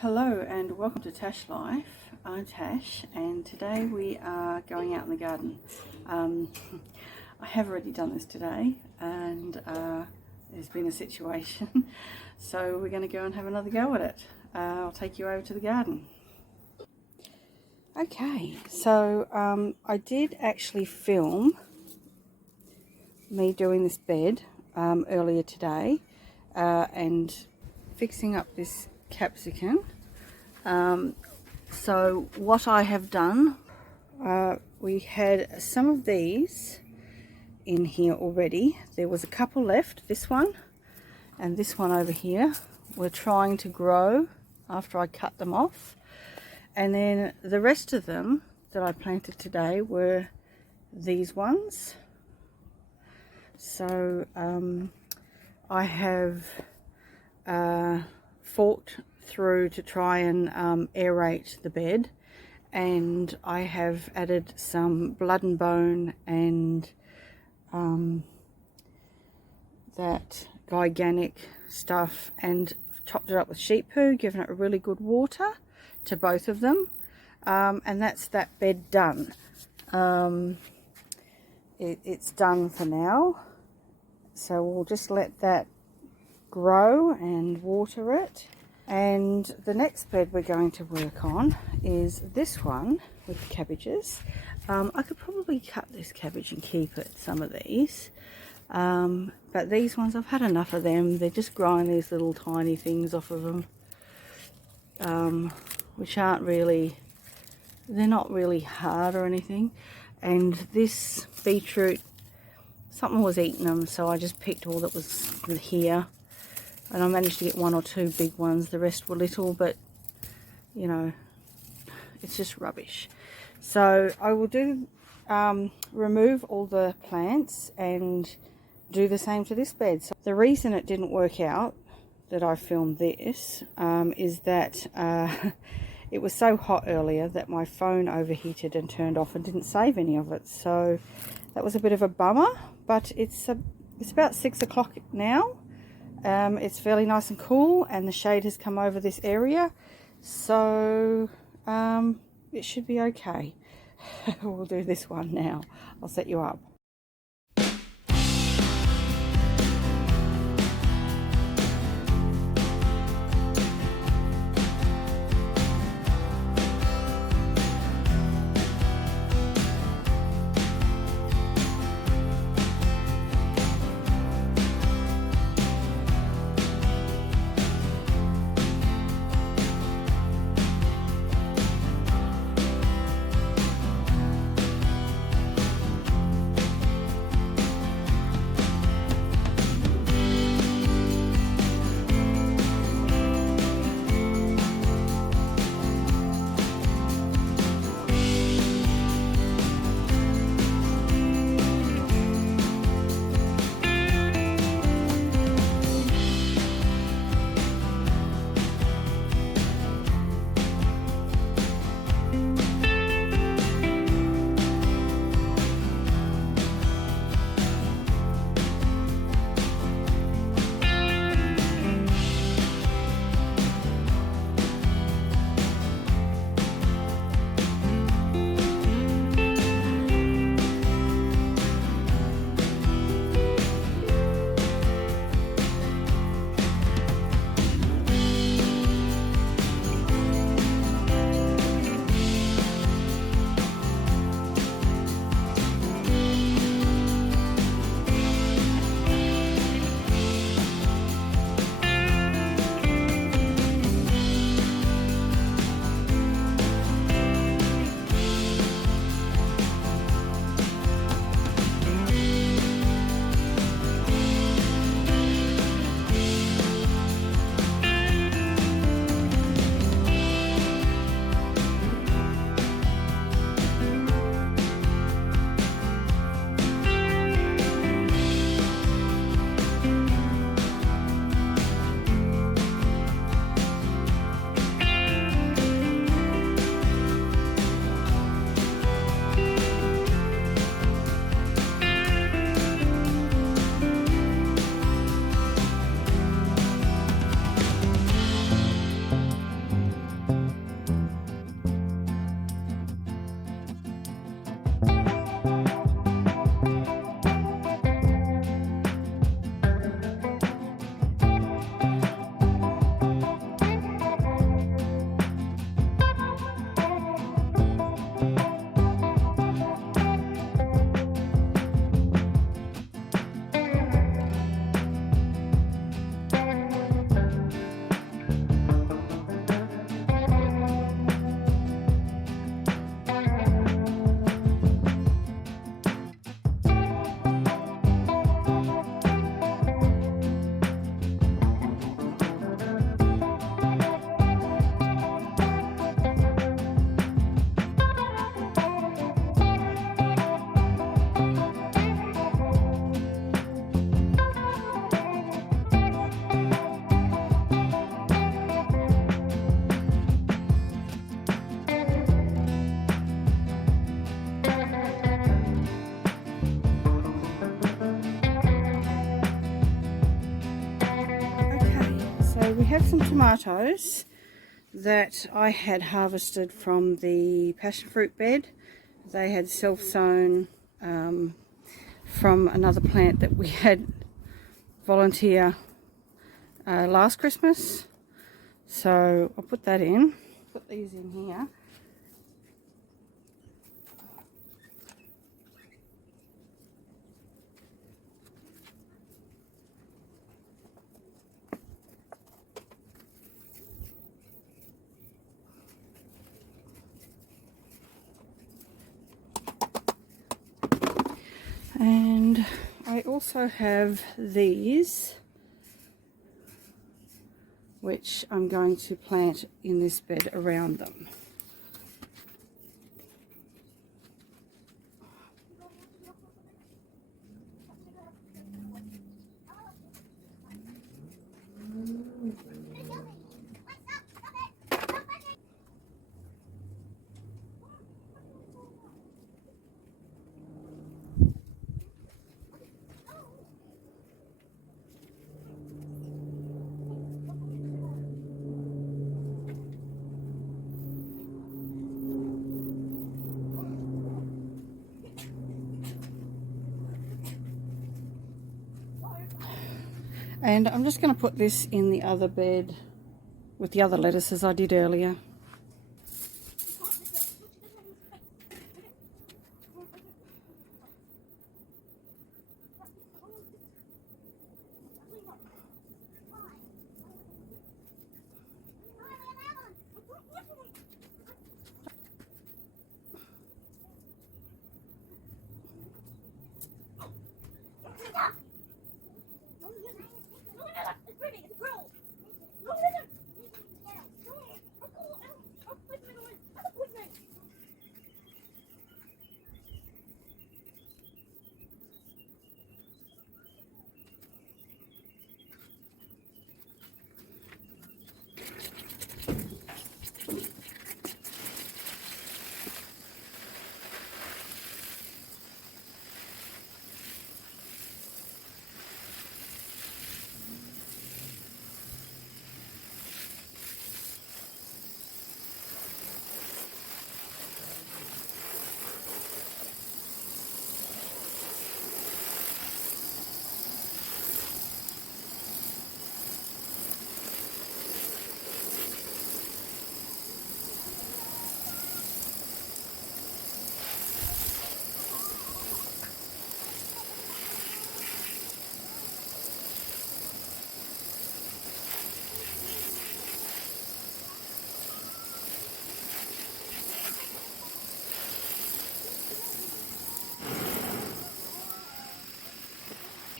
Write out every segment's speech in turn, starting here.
Hello and welcome to Tash Life. I'm Tash and today we are going out in the garden. I have already done this today and there's been a situation, so we're going to go and have another go at it. I'll take you over to the garden. Okay, so I did actually film me doing this bed earlier today and fixing up this capsicum. So what I have done, we had some of these in here already. There was a couple left, this one and this one over here. We're trying to grow after I cut them off, and then the rest of them that I planted today were these ones. So I have fought through to try and aerate the bed, and I have added some blood and bone and that Gyganic stuff and topped it up with sheep poo, given it a really good water to both of them, and that's that bed done. It's done for now, so we'll just let that grow and water it. And the next bed we're going to work on is this one with the cabbages. I could probably cut this cabbage and keep it, some of these, but these ones, I've had enough of them. They're just growing these little tiny things off of them, which aren't really, they're not really hard or anything. And this beetroot, something was eating them, so I just picked all that was here. And I managed to get one or two big ones. The rest were little, but you know, it's just rubbish. So I will do remove all the plants and do the same to this bed. So the reason it didn't work out that I filmed this is that it was so hot earlier that my phone overheated and turned off and didn't save any of it. So that was a bit of a bummer, but it's about 6 o'clock now. It's fairly nice and cool, and the shade has come over this area, so it should be okay. We'll do this one now. I'll set you up. So we have some tomatoes that I had harvested from the passion fruit bed. They had self-sown from another plant that we had volunteer last Christmas. So I'll put that in. Put these in here. And I also have these, which I'm going to plant in this bed around them. And I'm just going to put this in the other bed with the other lettuces I did earlier.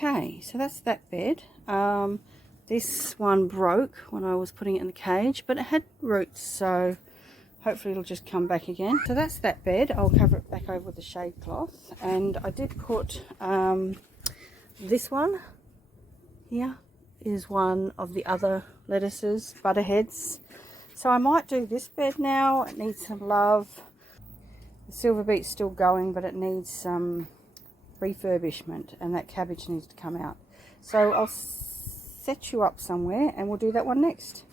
Okay, so that's that bed. This one broke when I was putting it in the cage, but it had roots, so hopefully it'll just come back again. So that's that bed. I'll cover it back over with the shade cloth. And I did put this one here is one of the other lettuces, Butterheads. So I might do this bed now. It needs some love. The Silverbeet's still going, but it needs some refurbishment, and that cabbage needs to come out. So I'll set you up somewhere and we'll do that one next.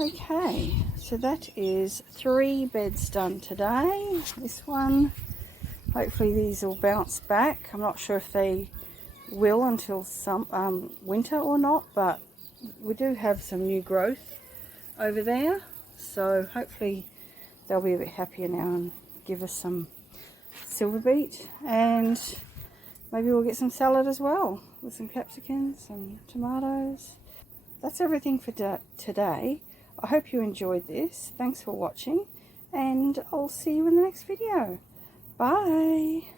Okay, so that is 3 beds done today. This one, hopefully these will bounce back. I'm not sure if they will until some winter or not, but we do have some new growth over there, so hopefully they'll be a bit happier now and give us some silverbeet, and maybe we'll get some salad as well with some capsicums and tomatoes. That's everything for today. I hope you enjoyed this. Thanks for watching, and I'll see you in the next video. Bye.